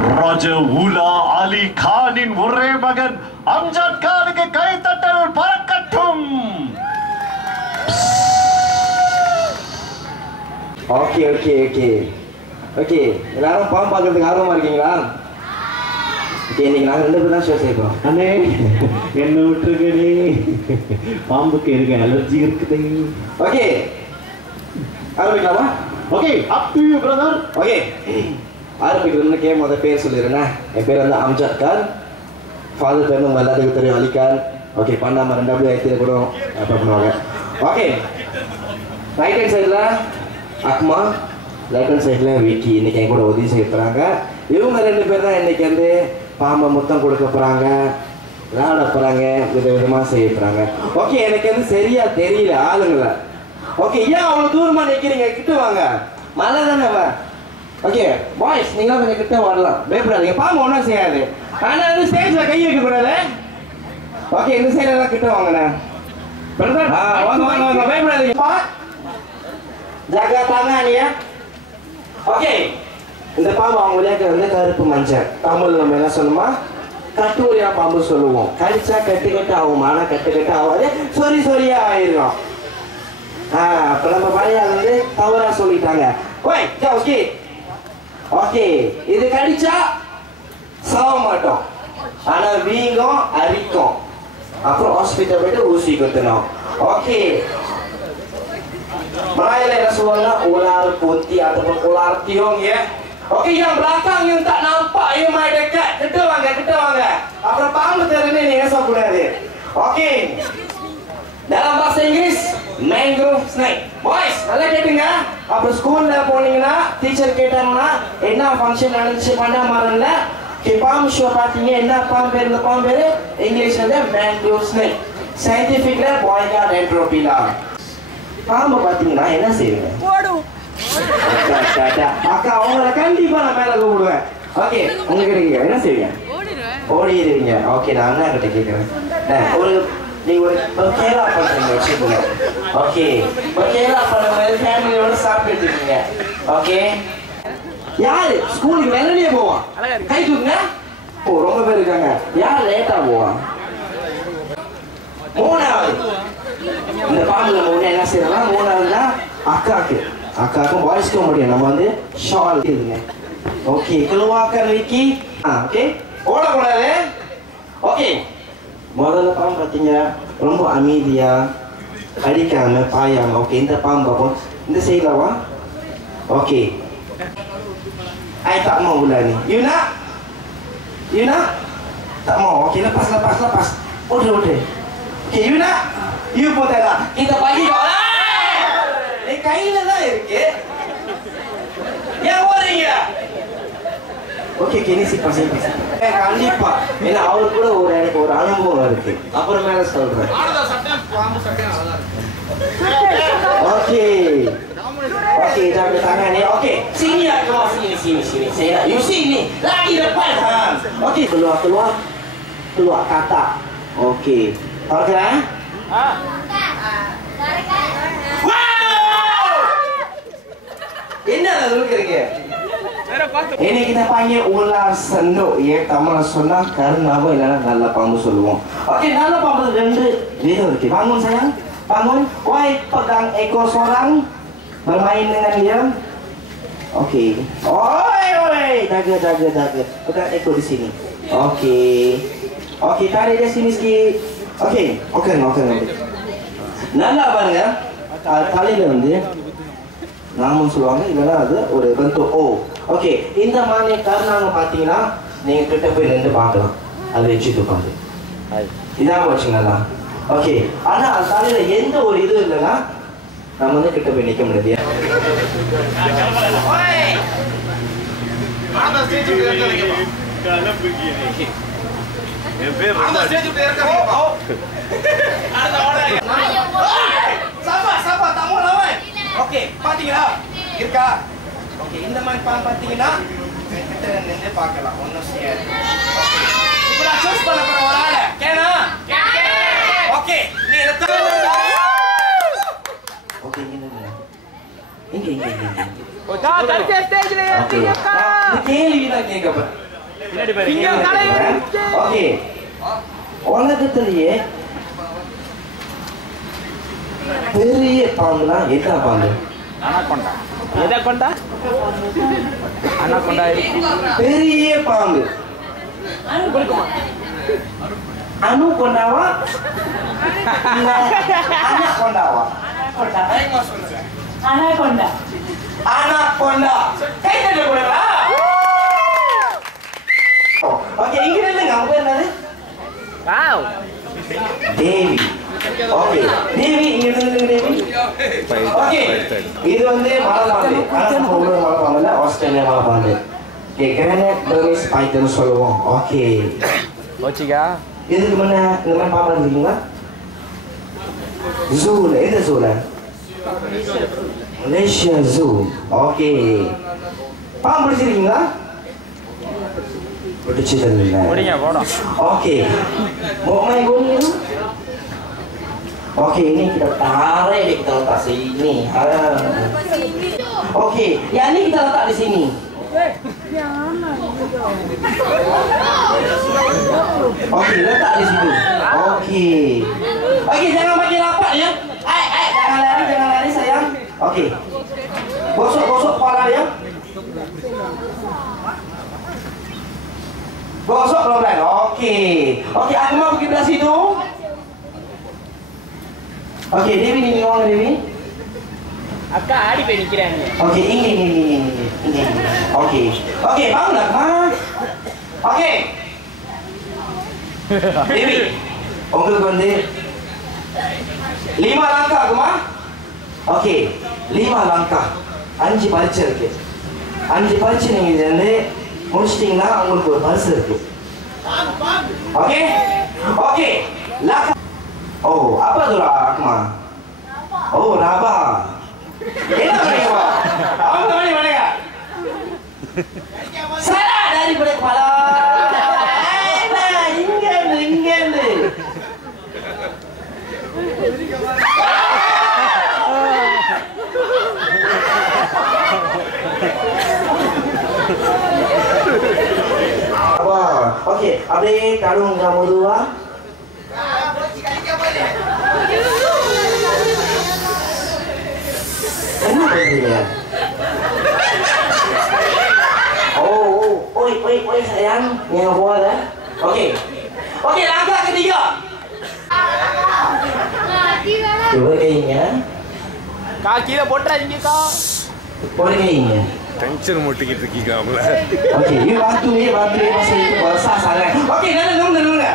ராஜவுலா அலி கானின் ஒரே மகன் அம்ஜத் கானுக்கு கைத்தட்டல் பறக்கட்டும். ஓகே ஓகே ஓகே ஓகே, எல்லாரும் பாம்பு பார்க்கறதுக்கு ஆர்வமா இருக்கீங்களா? ஓகே, இன்னைக்கு நாங்கள் 2 பேர் தான் ஷோ செய்யறோம். அண்ணே என்ன விட்டுருக்கே, பாம்புக்கு இருக்க அலர்ஜி இருக்குது. ஓகே, ஆரம்பிக்கலாமா? Okay, up to you brother. Okay, ஆரம்பிக்கிறதுக்கு முதல் பேர் சொல்லிடுறேன். என் பேர் வந்து அம்ஜத் கான். ஃபாதர் பேர் உங்கள் எல்லாத்துக்கும் தெரியும், அலி கான். ஓகே, பண்ணாமல் 2 ஐத்தியில் கூட பண்ணுவாங்க. ஓகே, ரைட் ஹேண்ட் சைடில் அக்மா, லெஃப்ட் ஹேண்ட் சைடில் விக்கி இன்னைக்கு என் கூட உதவி செய்ய போகிறாங்க. இவங்க 2 பேர் தான் இன்னைக்கு வந்து பாம்பை முத்தம் கொடுக்க போகிறாங்க, விளையாட போகிறாங்க, விதவிதமாக செய்ய போகிறாங்க. ஓகே, எனக்கு வந்து சரியா தெரியல ஆளுங்களை. ஓகே, ஏன் அவ்வளோ தூரமாக நிற்கிறீங்க? கிட்ட வாங்க, மழை தானே. ஓகே பாய்ஸ், நீங்களும் கொஞ்சம் கிட்ட வரலாம், பயப்படாதீங்க. பாம்பு ஒன்றும் செய்யாது. ஆனால் வந்து ஸ்டேஜில் கை வைக்கக்கூடாது. ஓகே, இந்த சைடெல்லாம் கிட்ட வாங்கண்ணே. வாங்க வாங்க வாங்க, பயப்படாதீங்க. ஜாக்கா தாங்க நீயா. ஓகே, இந்த பாம்பு அவங்க விளையாட்டு வந்து கருப்பு மஞ்சள். தமிழ் நம்ம என்ன சொல்லுமா, கட்டுவரியா பாம்பு சொல்லுவோம். கடிச்சா கட்டு ஆகும், ஆனால் கட்டு ஆகாது, சொரியா ஆயிரும். அப்ப நம்ம பழைய வந்து தவறா சொல்லிட்டாங்க. ஓகே ஓகே, இது கடிச்சா சாவ மாட்டோம், ஆனா வீங்கும், அரிக்கும், அப்புறம் ஹாஸ்பிட்டல் போயிட்டு ஊசி குத்தணும். Okay, Melayu yang semua ular putih ataupun ular tiong ya. Oke, yang belakang yang tak nampak yang main dekat, kita wangga. Apa paham betul ini yang saya boleh. Oke, dalam bahasa Inggris mangrove snake. Boys, நல்லா கேட்டுங்க. அப்புறம் ஸ்கூல்ல போனீங்கன்னா teacher கேட்டாங்கன்னா என்ன function நடந்துச்சு பண்ணாமறல்ல பாம்பு show பார்த்தீங்க, என்ன பாம்பு பேர்? இந்த பாம்பு பேரு இங்கிலீஷ்ல mangrove snake, சயின்டிஃபிக்ல பாய்கார்ட் என்ட்ரோபிலா. பாம்பு பார்த்தீங்கன்னா என்ன செய்வீங்க? அக்கா அவங்கள கண்டிப்பா நான் மேல கூப்பிடுவேன். ஓகே, உங்களுக்கு என்ன செய்வீங்க? ஓடிடுவீங்க. ஓகே, நான் அண்ணா கிட்ட கேட்குறேன். நீங்க ஒரு கேரளா பண்றீங்க வச்சுக்கோங்க. ஓகே, ஒரு கேரளா பண்ணும்போது ஃபேமிலியோட சாப்பிட்டு இருக்கீங்க. ஓகே, யாரு ஸ்கூலுக்கு வெள்ளனே போவான்? கை தூக்குங்க. ஓ, ரொம்ப பேர் இருக்காங்க. யார் லேட்டா போவான்? 3வது இந்த பாம்புல ஒண்ணு என்ன செய்யலாம்? 3வதுனா அக்காக்கும் பாய்ஸ்க்கும் முடியும். நம்ம வந்து ஷால் இதுங்க. Okay, keluarkan Ricky. ஓகே, ஓடக்கூடாது. ஓகே, முதல்ல பாம்பு பார்த்தீங்க ரொம்ப அமைதியா, கடிக்காம பாயாம. ஓகே, இந்த பாம்பு பார்ப்போம். இந்த சைடில் வா. Okay, I tak mau bulan ni. You nak? Tak mau. Okey, lepas. Udah. Okay, you nak? You pun tak nak. Kita pergi kau lah. Ni கையில தான் இருக்கு. ஏன் ஓடுறீங்க? ஓகே, நீ சிப்பா. கண்டிப்பா. ஏன்னா அவருக்கு கூட எனக்கு ஒரு அனுபவம் இருக்கு. அப்புறம் மேல சொல்றேன். Okay, jangan tangan ni. Okey, sini lah, keluar sini. Saya you sini. Lagi depan. Okey, keluar kata. Okey. Okey. என்ன சொல்லுறீங்க? ini kita panggil ular sendok ya. Tamil சொன்னா கருநாகம் இல்லனா நல்ல பாம்பு சொல்லுவோம். Okey, நல்ல பாம்பு 2 விதம் இருக்கு. Bangun sayang, bangun. Woi, pegang ekor seorang, bermain dengan dia. Okey. Oi, jaga. Pegang ekor di sini. Okey, tarik dia sini sikit. Okey. நல்லா பாருங்க, தலையில வந்து நாமும் சொல்லுவாங்க, இல்லைன்னா அது ஒரு bentuk O. ஓகே, இந்த மாதிரி கருநாகம் பார்த்தீங்கன்னா நீங்க கிட்ட போய் நின்று பார்க்கலாம். அது வச்சு தூக்காது, இதான் வச்சுங்களா? ஓகே, ஆனா அது தலையில எந்த ஒரு இது இல்லைன்னா நம்ம வந்து கிட்ட போய் நிற்க முடியாது. Sabar, tak mau lawan. Okey, பாத்தீங்களா? இருக்கா? ஓகே, இந்த மாதிரி பாத்தீங்கன்னா கிட்ட நின்னு பார்க்கலாம். ஒண்ணும் செய்யாது. இப்போ நான் சூஸ் பண்ண போற ஒரு ஆளை கேனா? ஓகே, நீ எடுத்து. ஓகே, இங்க. ஓ, தரச்சே ஸ்டேஜ்ல ஏறிங்க. கேள்விதான் கேட்கப்ப. ஓகே, உலகத்திலேயே பெரிய பாம்புனா என்ன பாம்பு? அனாகொண்டா. எதை கொண்டா? அனாகொண்டா. பெரிய பாம்பு அணு கொண்டாவா அனாகொண்டாவா? அனாகொண்டா. அனாகொண்டா. கை தட்ட கூடாதா? ஓகே, இங்க நில்லுங்க. அவங்க என்னது? வாவ். தேவி. ஓகே, தேவி இங்க நில்லுங்க தேவி. ஓகே, இது வந்து மலைப்பாம்பு. மலைப்பாம்பு இல்ல, ஆஸ்திரேலியா மலைப்பாம்பு. ஓகே, கிரானைட் பர்மீஸ் பைத்தன் சொல்லுவோம். ஓகே, ஓச்சிகா. இதுக்கு முன்ன இந்த மாதிரி பாம்பு இருக்கீங்களா? ஜூல, எந்த ஜூல? Malaysia zoo. ஓகே, பாம்பு பிடிச்சிருக்கீங்களா? பிடிச்சதில்லை. போடுங்க போடும். Oke, mau main gunung? Oke, ini kita tarik, kita letak sini. Oke, yang ini kita letak di sini. Oke, letak di situ. Oke, oke, jangan makin rapat ya. Jangan lari sayang. Oke, gosok kepala ya. Gosok pelan-pelan. Oke, aku mau pergi belah situ. Oke, Dewi ni orang Dewi. அக்கா ஆடி போய் நிக்கிறாங்க. Oke, ini. Oke, bangun Kak. Oke. Dewi, உங்களுக்கு வந்து 5 langkah Kuma. Oke, 5 langkah. 5 பரீட்சை இருக்கு. 5 பரீட்சை நீங்க வந்து முடிச்சிட்டீங்கன்னா உங்களுக்கு ஒரு பரிசு இருக்கு. Oke, langkah. Oh, apa tuh Akma? Oh, Raba. Enak kan ya, Pak? Apa mana ya? Salah dari pada kepala. Nah, ingin. Apa? Oke, adik kalung kamu dua. Enak ya? Oi sayang, yang buat ya. Oke, langkah ketiga. Coba kayaknya. கா கீழே போட்டுறாதீங்கக்கா. Boleh kayaknya. Tension மூட்டிக்கிட்டு இருக்கீங்க அவங்கள. Oke, ini bantu masa itu basah sangat. Oke, nunggu.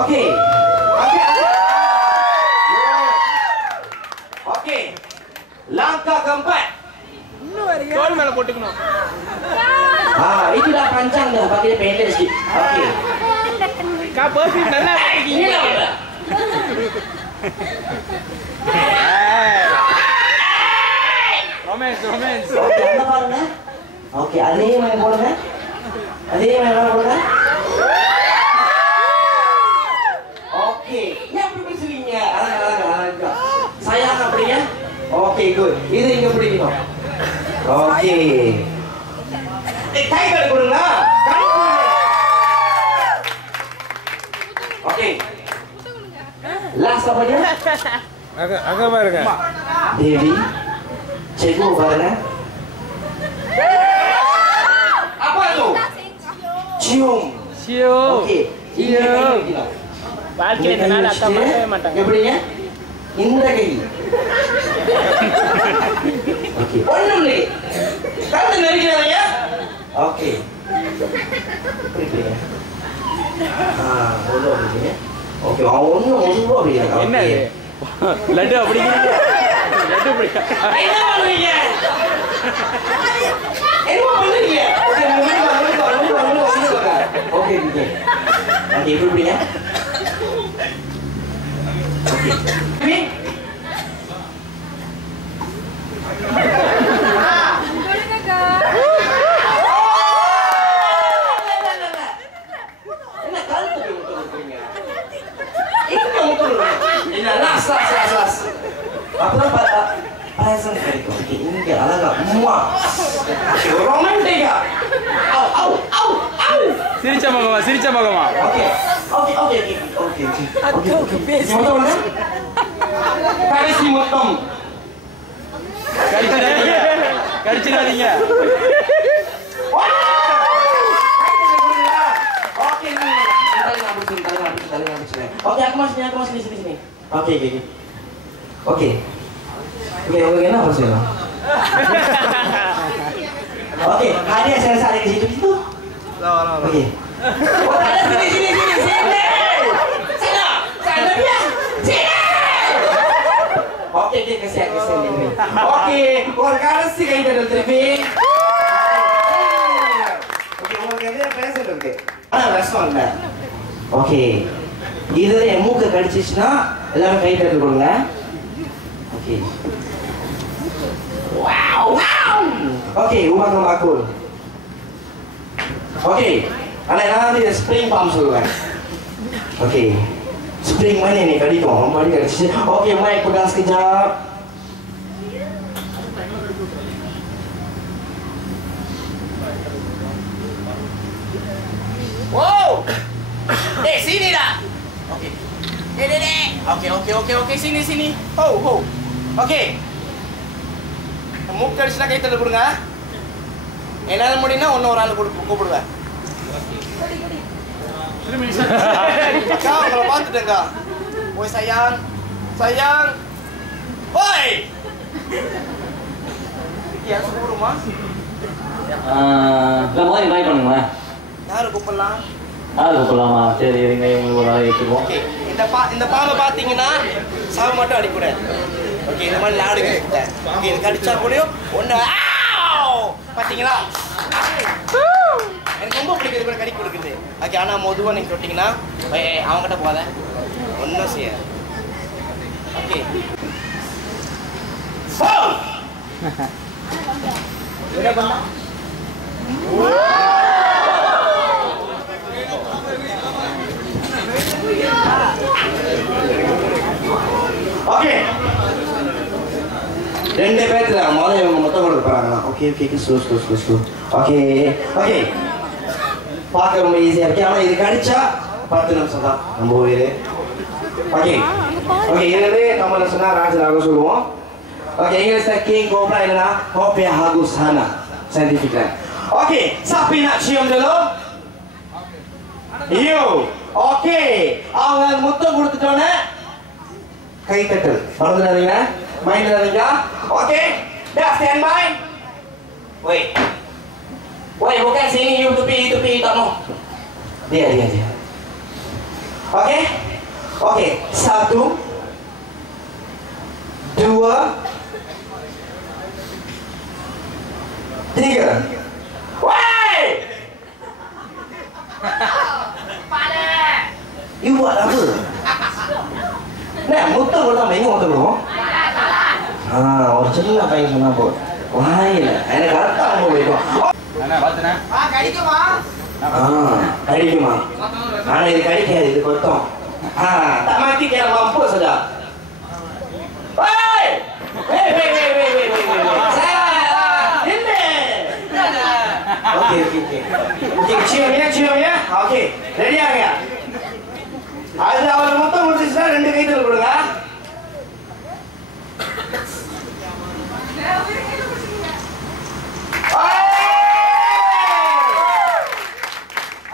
Oke. Oke. Langkah keempat. தோல் மேல போட்டுக்கணும். Itu dah panjang dah, pakai dia pendek sikit. Oke. கா perfume நல்லா போட்டுக்கீங்க. Romance. Oke, anda பாருங்க. Oke, அதே மாதிரி போடுங்க. Oke, yang பிடிச்சிருக்கீங்க. அழகா. sayang அப்படியே. Oke, good. இது இங்க பிடிக்கணும். Oke. கை கட்டு கொடுங்க. Oke. Last apa dia? அங்க பாருங்க. Devi. Cikgu பாருங்க. Apa itu? Cium. Oke. Cium. வாழ்க்கையில இந்த நாள் அக்கா மறக்கவே மாட்டாங்க. எப்படிங்க? இந்த கை. ஓகே. ஒண்ணும் இல்லை. கழுத்து நெரிக்கிறாங்க. ஓகே. புரியுதுங்க. ஒண்ணும் ஓகே. ஒண்ணும் அப்படியே. என்ன இது? லட்டு அப்படிங்கிறீங்க. லட்டு அப்படி. என்ன பண்ணுவீங்க? ஓகே. ஓகே, எப்படிங்க? Okay. Apa perasaan kali kau? Ini alah enggak muak. Romantis ya? சிரிச்ச முகமா சிரிச்ச முகமா okay okay okay okay okay பேசி மொத்தம் கடைசி மொத்தம் கடிச்சிடாதீங்க okay okay aku masih sini oke oke உங்களுக்கு என்ன பிரச்சனை oke hadiah saya saat di situ oke oh ada sini sana dia sini oke kasih ini oke ஒரு கடைசி கை தட்டல் திருப்பி ஓகே உங்களுக்கு என்ன பேசல் இருக்கு ரசம் இல்ல ஓகே இதுல என் மூக்க கடிச்சிச்சுன்னா எல்லாரும் கை தட்டல் கொடுங்க ஓகே வாவ் ஓகே உமாக்கம் பாக்கூல் ஓகே ஆனா நான் வந்து ஸ்ப்ரிங் பாம் சொல்லுவேன் okay spring mana ni kadikum ரொம்ப அடி கடிச்சிச்சு okay mic pegang sekejap wow dek sini dah okey dek okey sini ho okey மூக்கு கடிச்சுனா கை தட்டல் கொடுங்க என்னால முடியும்னா இன்னொரு ஆள் கூப்பிடுவேன் அக்கா உங்களை பார்த்துட்டேங்க்கா ஓய் sayang ஓய் யார் கூப்பிடுமா இல்லை முதல்ல ட்ரை பண்ணுங்களேன் யாரு கூப்பிடலாம் யார் கூப்பிடலாமா சரி இருங்க இவங்களுக்கு ஒரு ஆள் ஏற்றுக்குவோம் ஓகே இந்த பாம்பை பார்த்தீங்கன்னா சாவு மட்டும் அடிக்கூடாது ஓகே இந்த மாதிரி லாடுங்க ஓகே இது கடிச்சா கூடயும் ஒன்று பார்த்தீங்களா எனக்கு ரொம்ப பிடிக்குது கூட கடி கொடுக்குது ஓகே ஆனால் மொதுவாக நீங்கள் தொட்டிங்கன்னா அவங்ககிட்ட போகாத ஒன்றும் செய்யாது ஓகே ஓகே ரெண்டு பேர்த்துல முதல்ல இவங்க மொத்தம் கொடுக்க போறாங்களா ஓகே ஸ்லோ ஓகே பார்க்க ரொம்ப ஈஸியா இருக்கு ஆனா இது கடிச்சா 10 நிமிஷம் தான் நம்ம உயிர் ஓகே இதுவே நம்ம சொன்னா ராஜராக சொல்லுவோம் ஓகே இங்கிலீஷ்ல கிங் கோப்ரா இல்லைன்னா கோபியா ஹாகுஸ் ஹானா scientific okay siapa nak cium dulu you okay அவங்க மொத்தம் கொடுத்துட்டோன்னே கை தட்டல் மறந்துடாதீங்க மைண்ட்டாதீங்க okay dah stand by wait bukan sini you tepi tak mau dia oke 1 2 3 woi you buat apa nah muter orang main muter bro ஒரு சின்ன பையன் சொன்னா போ வாயில எனக்கு அர்த்தம் கடிக்குமா கடிக்குமா ஆனா இது கடிக்காது இது கொத்தம் tak mati kira mampu sudah woi oke cium ya oke ready ஆங்க அது அவரை மொத்தம் முடிச்சுச்சுன்னா 2 கைத்தல் கொடுங்க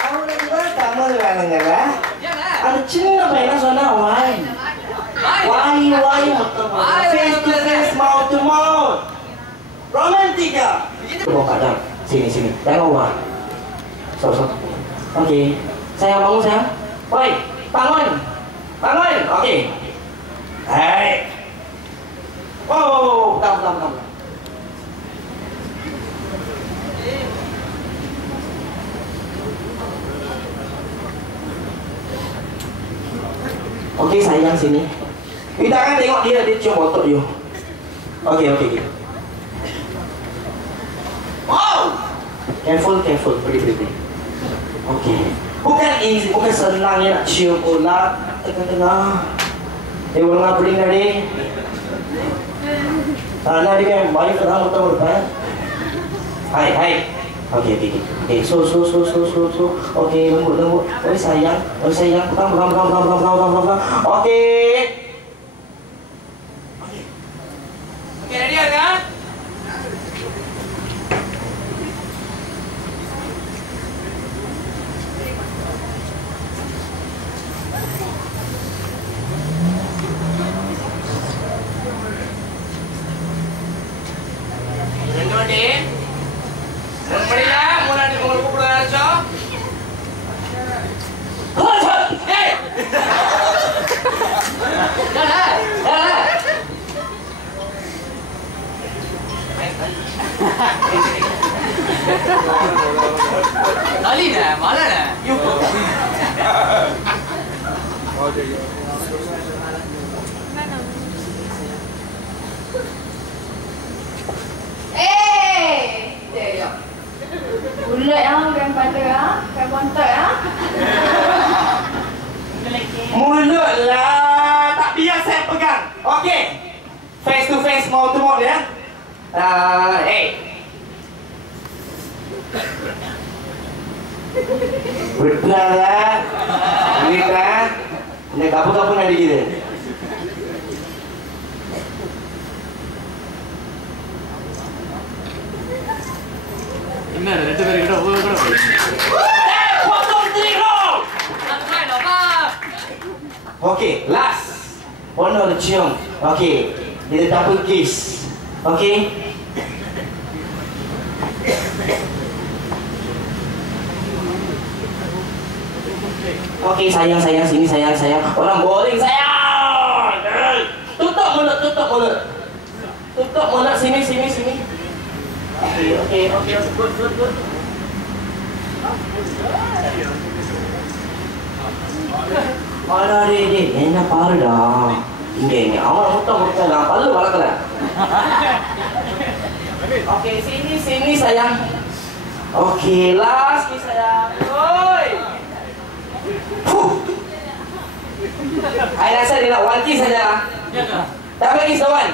அவனுக்கு தமிழ் வேணுங்கல்ல அது சின்ன பையன் சொன்னா வாய் மொத்தம் face to face mouth to mouth romantika bawa kadang sini jangan lupa so oke saya bangun sayang woi bangun oke hai wow bentar oke sayang sini kita akan tengok dia cium otot you oke wow careful beri oke bukan easy bukan senang ya nak cium ular tengah-tengah dia ulang apa tadi Ana dia kan balik ke dalam motor berapa? Hai. Okay. So. Okay, lembut. Oh sayang. Pegang. Okay. Okay, ready kan? Ulat yang kan pada kan bontot Mulut lah, tak biar saya pegang. Okay, face to face mau tu mau dia. Betul lah. Ini kapu nanti gitu. என்ன ரெண்டு பேரும் கிட்ட கூட Okay, last. One more cium. Okay, ini double kiss. Okay. Okay, sayang, sini sayang. Orang boring sayang. Tutup mulut. Tutup mulut sini. Okay, good. Aduh, என்ன பாருடா இங்க அவனை முட்டை நான் பல்லு வளர்க்கல. Okay, sini sayang. Okay, last ni sayang. Oi. I rasa dia nak one kiss saja. Tak bagi kawan.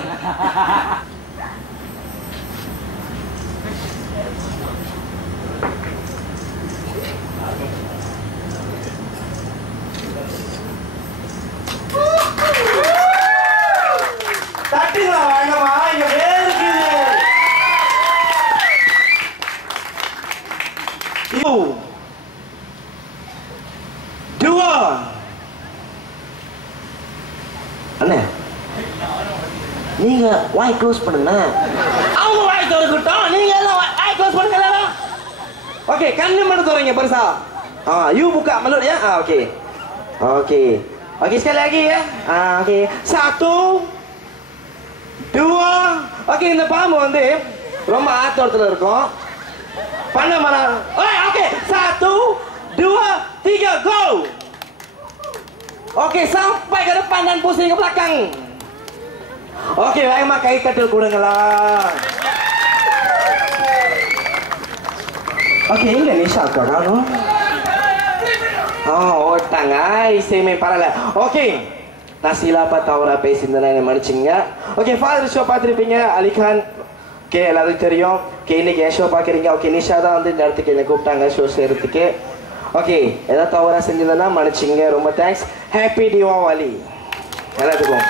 தட்டுங்களா வாங்கம்மா இங்க வேருக்கு. அண்ணே நீங்க வாய் க்ளோஸ் பண்ணுங்க. அவங்க வாய் திறக்கட்டும், நீங்க எல்லாம் வாய் க்ளோஸ் பண்ணுங்க. ஓகே, கண்ணு மட்டும் திறங்க பெருசா. You buka mulut ya. Okey, sekali lagi ya. Okey, 1 2. Okay, இந்த பாம்பு வந்து ரொம்ப ஆத்தோரத்துல இருக்கும். பண்ண மரம். Okay, 1 2 3 go. Okey, sampai ke depan dan pusing ke belakang. Okey, memang kait katil கொடுங்களா. Okey, இங்க நிஷா காணோம். ஓட்டாங்க இசைமே பரவாயில்ல. ஓகே, நான் சிலாப்பா தவறா பேசியிருந்தேன், என்னை மன்னிச்சுங்க. ஓகே, ஃபாதர் ஷோ பார்த்துருப்பீங்க, அலிகான். ஓகே, எல்லாத்துக்கும் தெரியும். ஓகே, இன்னைக்கு என் ஷோ பார்க்குறீங்க. ஓகே, நிஷா தான் வந்து இந்த இடத்துக்கு என்னை கூப்பிட்டாங்க ஷோ செய்கிறதுக்கு. ஓகே, ஏதாவது தவறா செஞ்சதுன்னா மன்னிச்சுங்க. ரொம்ப தேங்க்ஸ். ஹாப்பி தீபாவளி எல்லாத்துக்கும்.